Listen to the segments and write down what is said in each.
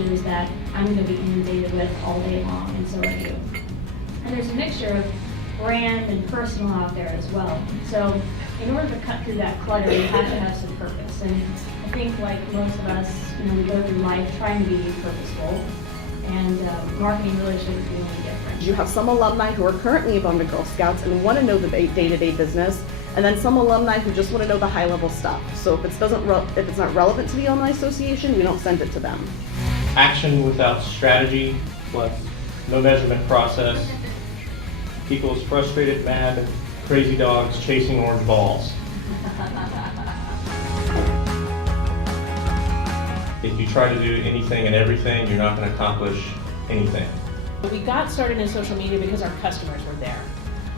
issues that I'm going to be inundated with all day long, and so are you. And there's a mixture of brand and personal out there as well. So in order to cut through that clutter, you have to have some purpose. And I think, like most of us, we go through life trying to be purposeful, and marketing really shouldn't be any different. You have some alumni who are currently involved in Girl Scouts and want to know the day-to-day business, and then some alumni who just want to know the high-level stuff. So if it's not relevant to the Alumni Association, we don't send it to them. Action without strategy, plus no measurement process, equals frustrated, mad, and crazy dogs chasing orange balls. If you try to do anything and everything, you're not going to accomplish anything. We got started in social media because our customers were there.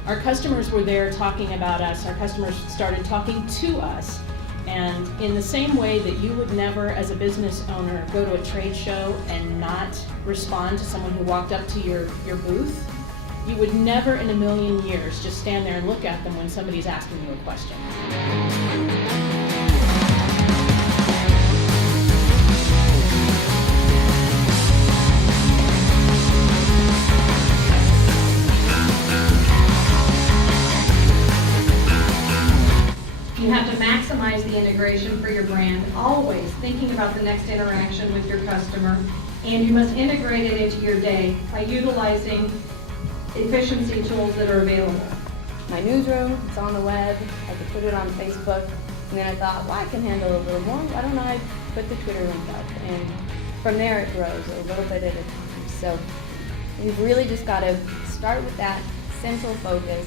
Our customers were there talking about us. Our customers started talking to us. And in the same way that you would never, as a business owner, go to a trade show and not respond to someone who walked up to your booth, you would never in a million years just stand there and look at them when somebody's asking you a question. You have to maximize the integration for your brand, always thinking about the next interaction with your customer, and you must integrate it into your day by utilizing efficiency tools that are available. My newsroom, it's on the web, I could put it on Facebook, and then I thought, well, I can handle a little more, why don't I put the Twitter link up? And from there it grows a little bit at a time. So you've really just got to start with that central focus.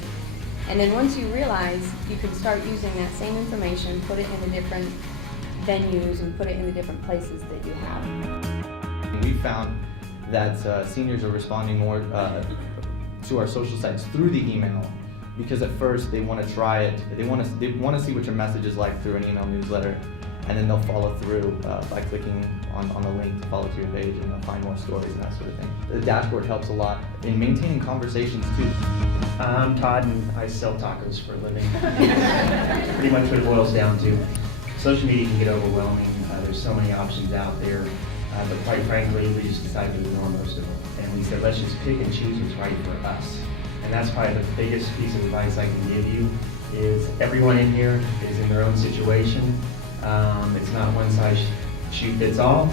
And then once you realize, you can start using that same information, put it in the different venues and put it in the different places that you have. We found that seniors are responding more to our social sites through the email, because at first they want to try it, they want to see what your message is like through an email newsletter, and then they'll follow through by clicking on the link to follow to your page, and they'll find more stories and that sort of thing. The dashboard helps a lot in maintaining conversations too. I'm Todd, and I sell tacos for a living. Pretty much what it boils down to. Social media can get overwhelming. There's so many options out there, but quite frankly, we just decided to ignore most of them. And we said, let's just pick and choose what's right for us. And that's probably the biggest piece of advice I can give you, is everyone in here is in their own situation. It's not one size shoe fits all.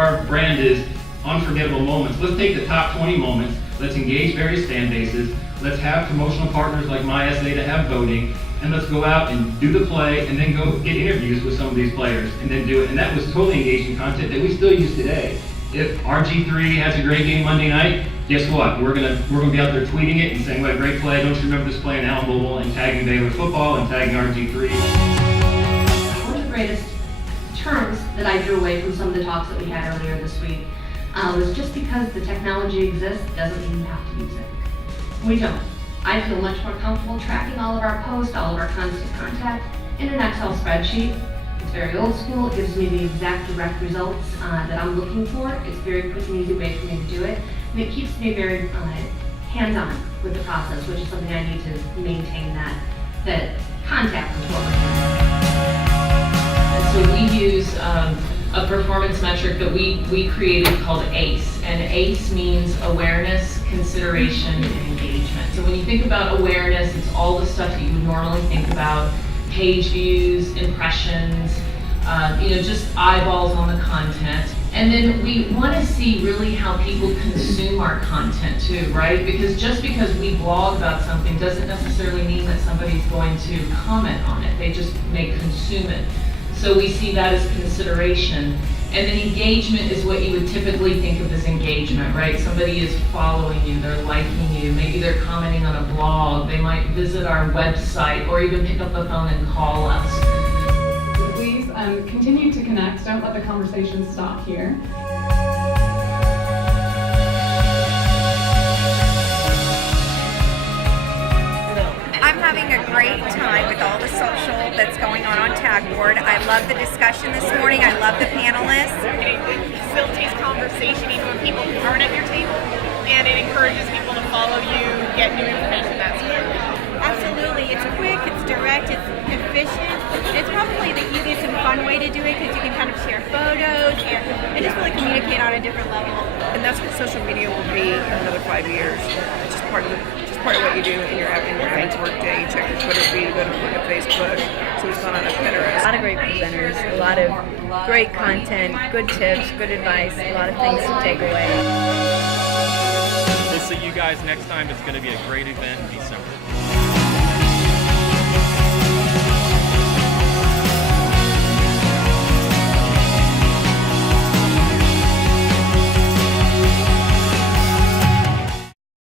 Our brand is unforgettable moments. Let's take the top 20 moments. Let's engage various fan bases. Let's have promotional partners like MySA to have voting. And let's go out and do the play and then go get interviews with some of these players and then do it. And that was totally engaging content that we still use today. If RG3 has a great game Monday night, guess what? We're gonna be out there tweeting it and saying, what a great play. Don't you remember this play in Allen Mobile, and tagging Baylor football and tagging RG3. One of the greatest terms that I drew away from some of the talks that we had earlier this week was just because the technology exists doesn't mean you have to use it. We don't. I feel much more comfortable tracking all of our posts, all of our constant contact in an Excel spreadsheet. It's very old school. It gives me the exact direct results that I'm looking for. It's a very quick and easy way for me to do it. And it keeps me very hands-on with the process, which is something I need to maintain that contact with what we're doing. So we use a performance metric that we created called ACE. And ACE means awareness, consideration, and engagement. So when you think about awareness, it's all the stuff that you would normally think about: page views, impressions, just eyeballs on the content. And then we want to see really how people consume our content too, right? Because just because we blog about something doesn't necessarily mean that somebody's going to comment on it. They just may consume it. So we see that as consideration. And then engagement is what you would typically think of as engagement, right? Somebody is following you, they're liking you, maybe they're commenting on a blog, they might visit our website, or even pick up the phone and call us. Please continue to connect, don't let the conversation stop here. I'm having a great time with all the social that's going on Tagboard. I love the discussion this morning. I love the panelists. It facilitates conversation even when people aren't at your table. it encourages people to follow you, get new information, that sort of thing. Absolutely. It's quick, it's direct, it's efficient. It's probably the easiest and fun way to do it because you can kind of share photos and just really communicate on a different level. And that's what social media will be in another 5 years. It's just part of what you do in your bank work day. You check your Twitter feed, you go to look at Facebook. So it's gone on a Pinterest. A lot of great presenters, a lot of great content, good tips, good advice, a lot of things to take away. We'll see you guys next time. It's going to be a great event in December.